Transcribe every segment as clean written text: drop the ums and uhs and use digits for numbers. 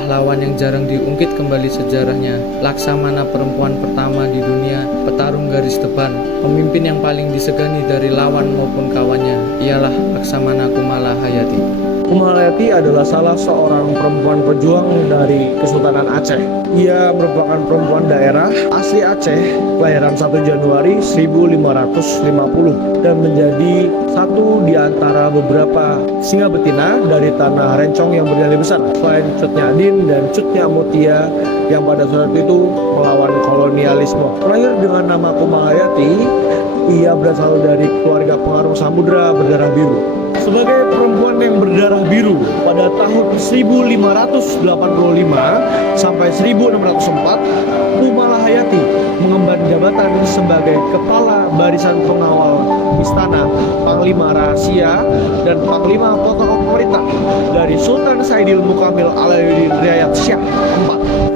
pahlawan yang jarang diungkit kembali sejarahnya, Laksamana perempuan pertama di dunia, petarung garis depan, pemimpin yang paling disegani dari lawan maupun kawannya, ialah Laksamana Kumala Hayati. Kumala Hayati adalah salah seorang perempuan pejuang dari Kesultanan Aceh. Ia merupakan perempuan daerah asli Aceh, kelahiran 1 Januari 1550 dan menjadi satu di antara beberapa singa betina dari tanah Rencong yang bernilai besar. Selain Cut Nyadin dan Cut Nyamutia yang pada saat itu melawan kolonialisme. Terakhir dengan nama Kumala Hayati, ia berasal dari keluarga pengarung samudra berdarah biru. Sebagai perempuan yang berdarah biru pada tahun 1585 sampai 1604, Kumala Hayati mengemban jabatan sebagai Kepala Barisan Pengawal Istana, Panglima Rahasia, dan Panglima Protokol Pemerintah dari Sultan Saidil Mukamil Alauddin Riayat Shah IV.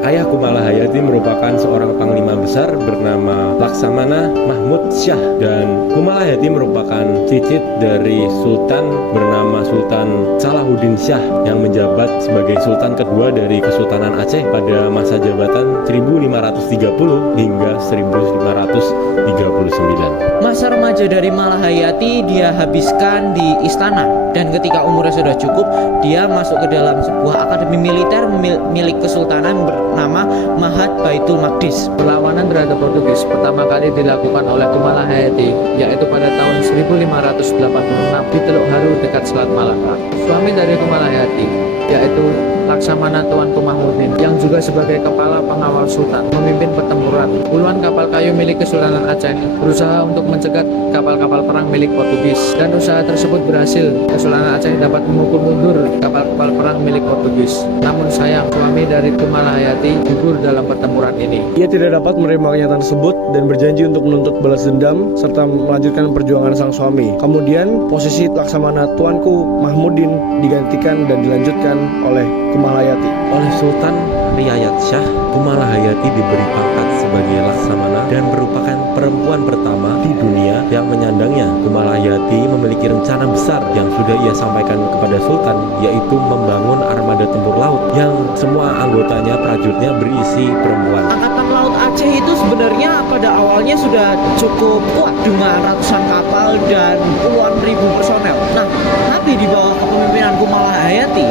Ayah Kumala Hayati merupakan seorang panglima besar bernama Laksamana Mahmud Shah, dan Kumala Hayati merupakan cicit dari Sultan bernama Sultan Salahuddin Shah yang menjabat sebagai Sultan kedua dari Kesultanan Aceh pada masa jabatan 1530 hingga 1539. Masa remaja dari Kumala Hayati dia habiskan di istana, dan ketika umurnya sudah cukup, dia masuk ke dalam sebuah akademi militer milik kesultanan bernama Mahat Baitul Maqdis. Perlawanan terhadap Portugis pertama kali dilakukan oleh Kumala Hayati, yaitu pada tahun 1586 di Teluk Haru dekat Selat Malaka. Suami dari Kumala Hayati, yaitu Laksamana Tuanku Mahmudin, yang juga sebagai kepala pengawal sultan, memimpin pertempuran. Puluhan kapal kayu milik Kesultanan Aceh berusaha untuk mencegat kapal-kapal perang milik Portugis, dan usaha tersebut berhasil. Kesultanan Aceh dapat memukul mundur kapal-kapal perang milik Portugis. Namun sayang, suami dari Kumala Hayati gugur dalam pertempuran ini. Ia tidak dapat menerima kenyataan tersebut dan berjanji untuk menuntut balas dendam serta melanjutkan perjuangan sang suami. Kemudian posisi Laksamana Tuanku Mahmudin digantikan dan dilanjutkan oleh Kumala Hayati. Oleh Sultan Riayat Shah, Kumala Hayati diberi pangkat sebagai Laksamana dan merupakan perempuan pertama di dunia yang menyandangnya. Kumala Hayati memiliki rencana besar yang sudah ia sampaikan kepada Sultan, yaitu membangun armada tempur laut yang semua anggotanya, prajuritnya berisi perempuan. Angkatan Laut Aceh itu sebenarnya pada awalnya sudah cukup kuat dengan ratusan kapal dan puluhan ribu personel. Nah, tapi di bawah kepemimpinan Kumala Hayati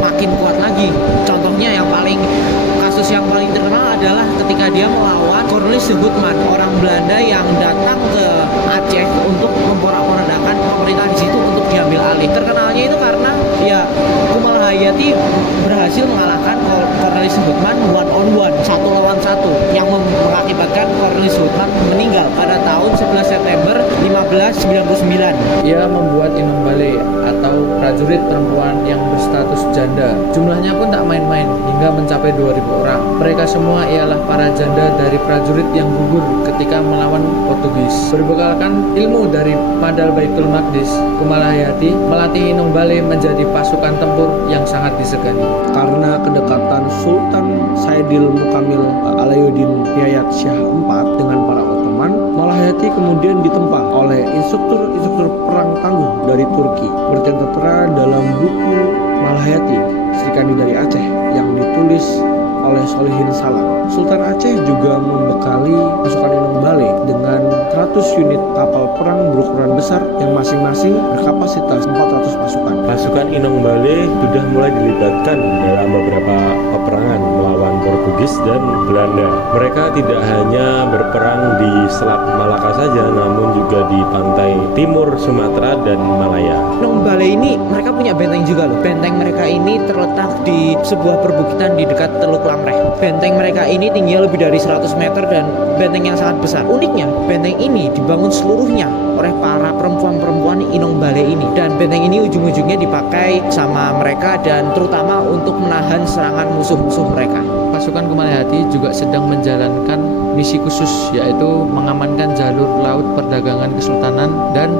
makin kuat lagi. Contohnya kasus yang paling terkenal adalah ketika dia melawan Cornelis de Houtman, orang Belanda yang datang ke Aceh untuk memporak-porandakan pemerintah di situ untuk diambil alih. Terkenalnya itu karena Kumala Hayati berhasil mengalahkan Cornelis de Houtman one on one, 1 lawan 1, yang mengakibatkan Cornelis de Houtman meninggal pada tahun 11 September 1599. Ia membuat Inong Bale atau prajurit perempuan yang berstatus janda. Jumlahnya pun tak main-main, hingga mencapai 2.000 orang. Mereka semua ialah para janda dari prajurit yang gugur ketika melawan Portugis. Berbekalkan ilmu dari Madal Baitul Maqdis, Kumala Hayati melatih Inong Bale menjadi pasukan tempur yang sangat disegani. Karena kedekatan Sultan Saidil Mukamil Alauddin Riayat Shah IV dengan para Ottoman, Kumala Hayati kemudian ditempa oleh instruktur perang tangguh dari Turki. Seperti tertera dalam buku Kumala Hayati, Serikandi dari Aceh, yang ditulis oleh Solihin Salam. Sultan Aceh juga membekali pasukan Inong Bale dengan 100 unit kapal perang berukuran besar yang masing-masing berkapasitas 400 pasukan. Pasukan Inong Bale sudah mulai dilibatkan dalam beberapa peperangan melawan Portugis dan Belanda. Mereka tidak hanya berperang di Selat Malaka saja, namun juga di pantai timur Sumatera dan Malaya. Inong Bale ini mereka punya benteng juga loh. Benteng mereka ini terletak di sebuah perbukitan di dekat Teluk Lamreh. Benteng mereka ini tingginya lebih dari 100 meter dan benteng yang sangat besar. Uniknya, benteng ini dibangun seluruhnya oleh para perempuan-perempuan Inong Bale ini, dan benteng ini ujung-ujungnya dipakai sama mereka dan terutama untuk menahan serangan musuh-musuh mereka. Pasukan Kumala Hayati juga sedang menjalankan misi khusus, yaitu mengamankan jalur laut perdamaian perdagangan kesultanan dan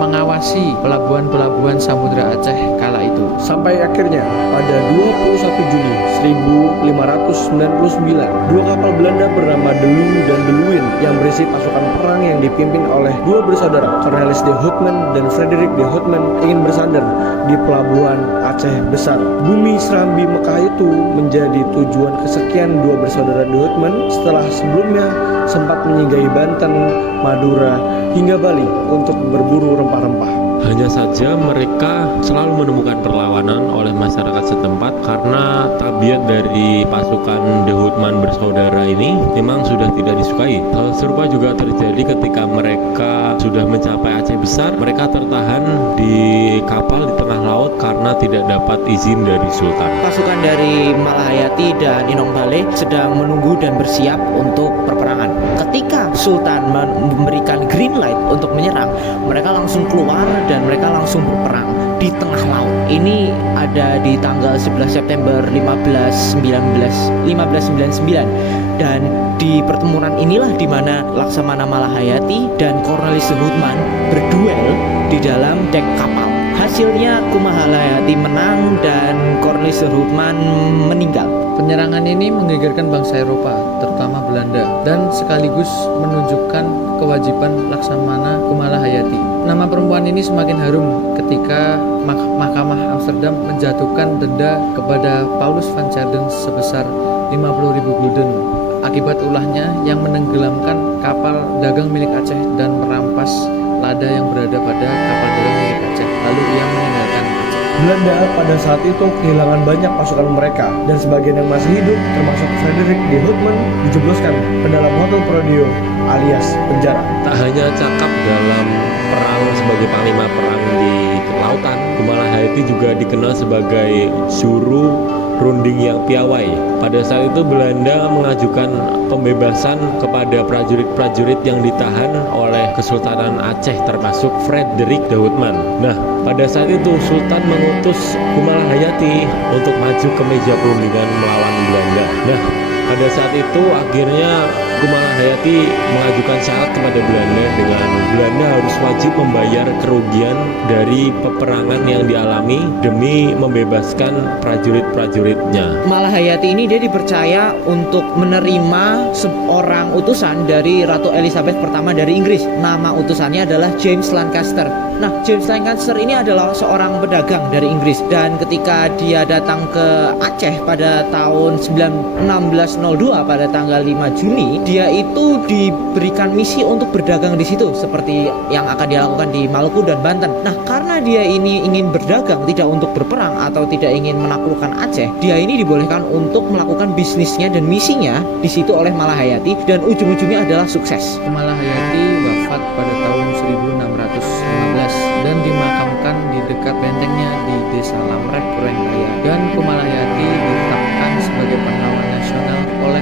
mengawasi pelabuhan-pelabuhan Samudra Aceh kala itu. Sampai akhirnya pada 21 Juni 1599, dua kapal Belanda bernama De Leeuw dan De Luyden yang berisi pasukan perang yang dipimpin oleh dua bersaudara, Cornelis de Houtman dan Frederik de Houtman, ingin bersandar di pelabuhan Aceh Besar. Bumi Serambi Mekah itu menjadi tujuan kesekian dua bersaudara de Houtman setelah sebelumnya sempat menyinggahi Banten, Madura, hingga Bali untuk berburu rempah-rempah. Hanya saja mereka selalu menemukan perlawanan oleh masyarakat setempat karena tabiat dari pasukan De Houtman bersaudara ini memang sudah tidak disukai. Hal serupa juga terjadi ketika mereka sudah mencapai Aceh Besar. Mereka tertahan di kapal di tengah laut karena tidak dapat izin dari Sultan. Pasukan dari Malahayati dan Inong Baleh sedang menunggu dan bersiap untuk perperangan. Ketika Sultan memberikan green light untuk menyerang, mereka langsung keluar dan mereka langsung berperang di tengah laut. Ini ada di tanggal 11 September 1599 dan di pertempuran inilah di mana Laksamana Malahayati dan Cornelis de Houtman berduel di dalam dek kapal. Hasilnya Kumahalayati menang dan Cornelis de Houtman meninggal. Penyerangan ini menggegerkan bangsa Eropa, terutama Belanda, dan sekaligus menunjukkan kewajiban Laksamana Kumalahayati. Nama perempuan ini semakin harum ketika Mahkamah Amsterdam menjatuhkan denda kepada Paulus van Charden sebesar 50.000 gulden akibat ulahnya yang menenggelamkan kapal dagang milik Aceh dan merampas lada yang berada pada kapal dagang milik Aceh. Lalu ia meninggalkan Aceh. Belanda pada saat itu kehilangan banyak pasukan mereka dan sebagian yang masih hidup termasuk Frederik de Houtman dijebloskan ke dalam Hotel Prodeo alias penjara. Tak hanya cakap dalam perang sebagai panglima perang di lautan, Kumalahayati juga dikenal sebagai juru runding yang piawai. Pada saat itu Belanda mengajukan pembebasan kepada prajurit-prajurit yang ditahan oleh Kesultanan Aceh termasuk Frederik de Houtman. Nah, pada saat itu Sultan mengutus Kumalahayati untuk maju ke meja perundingan melawan Belanda. Nah, pada saat itu akhirnya Kumalahayati mengajukan syarat kepada Belanda dengan Belanda harus wajib membayar kerugian dari peperangan yang dialami demi membebaskan prajurit-prajuritnya. Malahayati ini dia dipercaya untuk menerima seorang utusan dari Ratu Elizabeth pertama dari Inggris. Nama utusannya adalah James Lancaster. Nah, James Lancaster ini adalah seorang pedagang dari Inggris dan ketika dia datang ke Aceh pada tahun 1602 pada tanggal 5 Juni, dia itu diberikan misi untuk berdagang di situ seperti yang akan dilakukan di Maluku dan Banten. Nah, karena dia ini ingin berdagang, tidak untuk berperang atau tidak ingin menaklukkan Aceh, dia ini dibolehkan untuk melakukan bisnisnya dan misinya di situ oleh Malahayati dan ujung-ujungnya adalah sukses. Kumalahayati wafat pada tahun 1615 dan dimakamkan di dekat bentengnya di Desa Lamreh, Kureng Raya. Dan Kumalahayati ditetapkan sebagai pahlawan nasional oleh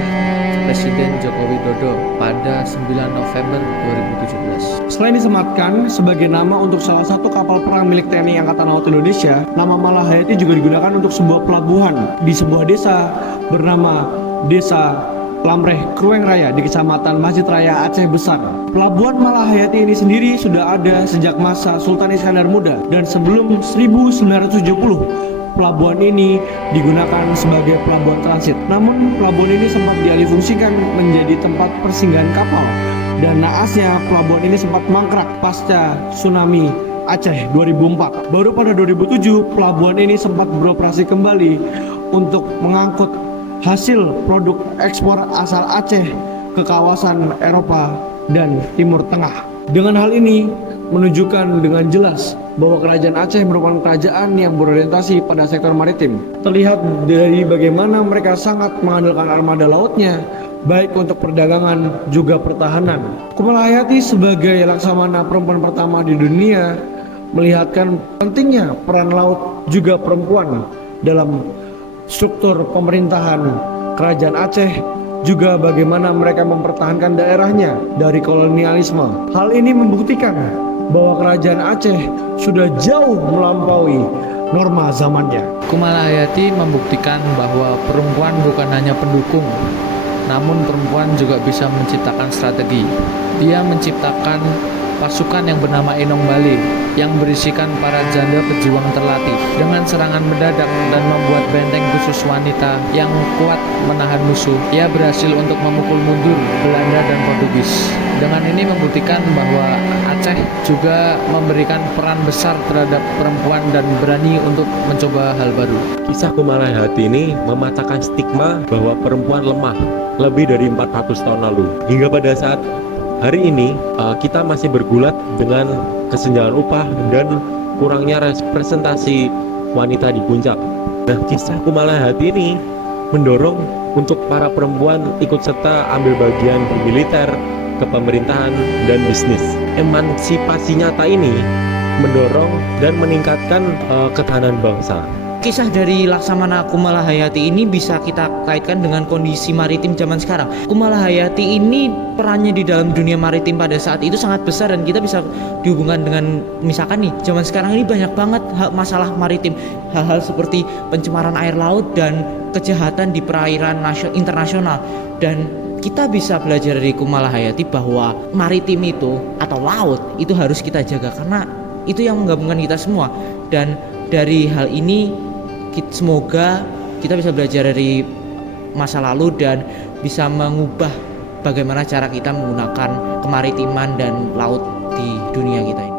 Presiden Joko Widodo pada 9 November 2017. Selain disematkan sebagai nama untuk salah satu kapal perang milik TNI Angkatan Laut Indonesia, nama Malahayati juga digunakan untuk sebuah pelabuhan di sebuah desa bernama Desa Lamreh, Krueng Raya di Kecamatan Masjid Raya Aceh Besar. Pelabuhan Malahayati ini sendiri sudah ada sejak masa Sultan Iskandar Muda dan sebelum 1970. Pelabuhan ini digunakan sebagai pelabuhan transit. Namun pelabuhan ini sempat dialihfungsikan menjadi tempat persinggahan kapal dan naasnya pelabuhan ini sempat mangkrak pasca tsunami Aceh 2004. Baru pada 2007 pelabuhan ini sempat beroperasi kembali untuk mengangkut hasil produk ekspor asal Aceh ke kawasan Eropa dan Timur Tengah. Dengan hal ini menunjukkan dengan jelas bahwa kerajaan Aceh merupakan kerajaan yang berorientasi pada sektor maritim. Terlihat dari bagaimana mereka sangat mengandalkan armada lautnya, baik untuk perdagangan juga pertahanan. Kumalahayati sebagai laksamana perempuan pertama di dunia melihatkan pentingnya peran laut juga perempuan dalam struktur pemerintahan kerajaan Aceh, juga bagaimana mereka mempertahankan daerahnya dari kolonialisme. Hal ini membuktikan bahwa kerajaan Aceh sudah jauh melampaui norma zamannya. Kumalahayati membuktikan bahwa perempuan bukan hanya pendukung, namun perempuan juga bisa menciptakan strategi. Dia menciptakan pasukan yang bernama Enong Bale yang berisikan para janda pejuang terlatih dengan serangan mendadak dan membuat benteng khusus wanita yang kuat menahan musuh. Ia berhasil untuk memukul mundur Belanda dan Portugis. Dengan ini membuktikan bahwa Aceh juga memberikan peran besar terhadap perempuan dan berani untuk mencoba hal baru. Kisah Kumalahayati ini mematahkan stigma bahwa perempuan lemah lebih dari 400 tahun lalu. Hingga pada saat hari ini kita masih bergulat dengan kesenjangan upah dan kurangnya representasi wanita di puncak. Nah, kisah Kumalahayati ini mendorong untuk para perempuan ikut serta ambil bagian di militer, kepemerintahan, dan bisnis. Emansipasi nyata ini mendorong dan meningkatkan ketahanan bangsa. Kisah dari Laksamana Kumalahayati ini bisa kita kaitkan dengan kondisi maritim zaman sekarang. Kumalahayati ini perannya di dalam dunia maritim pada saat itu sangat besar, dan kita bisa dihubungkan dengan misalkan nih zaman sekarang ini banyak banget masalah maritim, hal-hal seperti pencemaran air laut dan kejahatan di perairan internasional. Dan kita bisa belajar dari Kumalahayati bahwa maritim itu atau laut itu harus kita jaga karena itu yang menggabungkan kita semua. Dan dari hal ini semoga kita bisa belajar dari masa lalu dan bisa mengubah bagaimana cara kita menggunakan kemaritiman dan laut di dunia kita ini.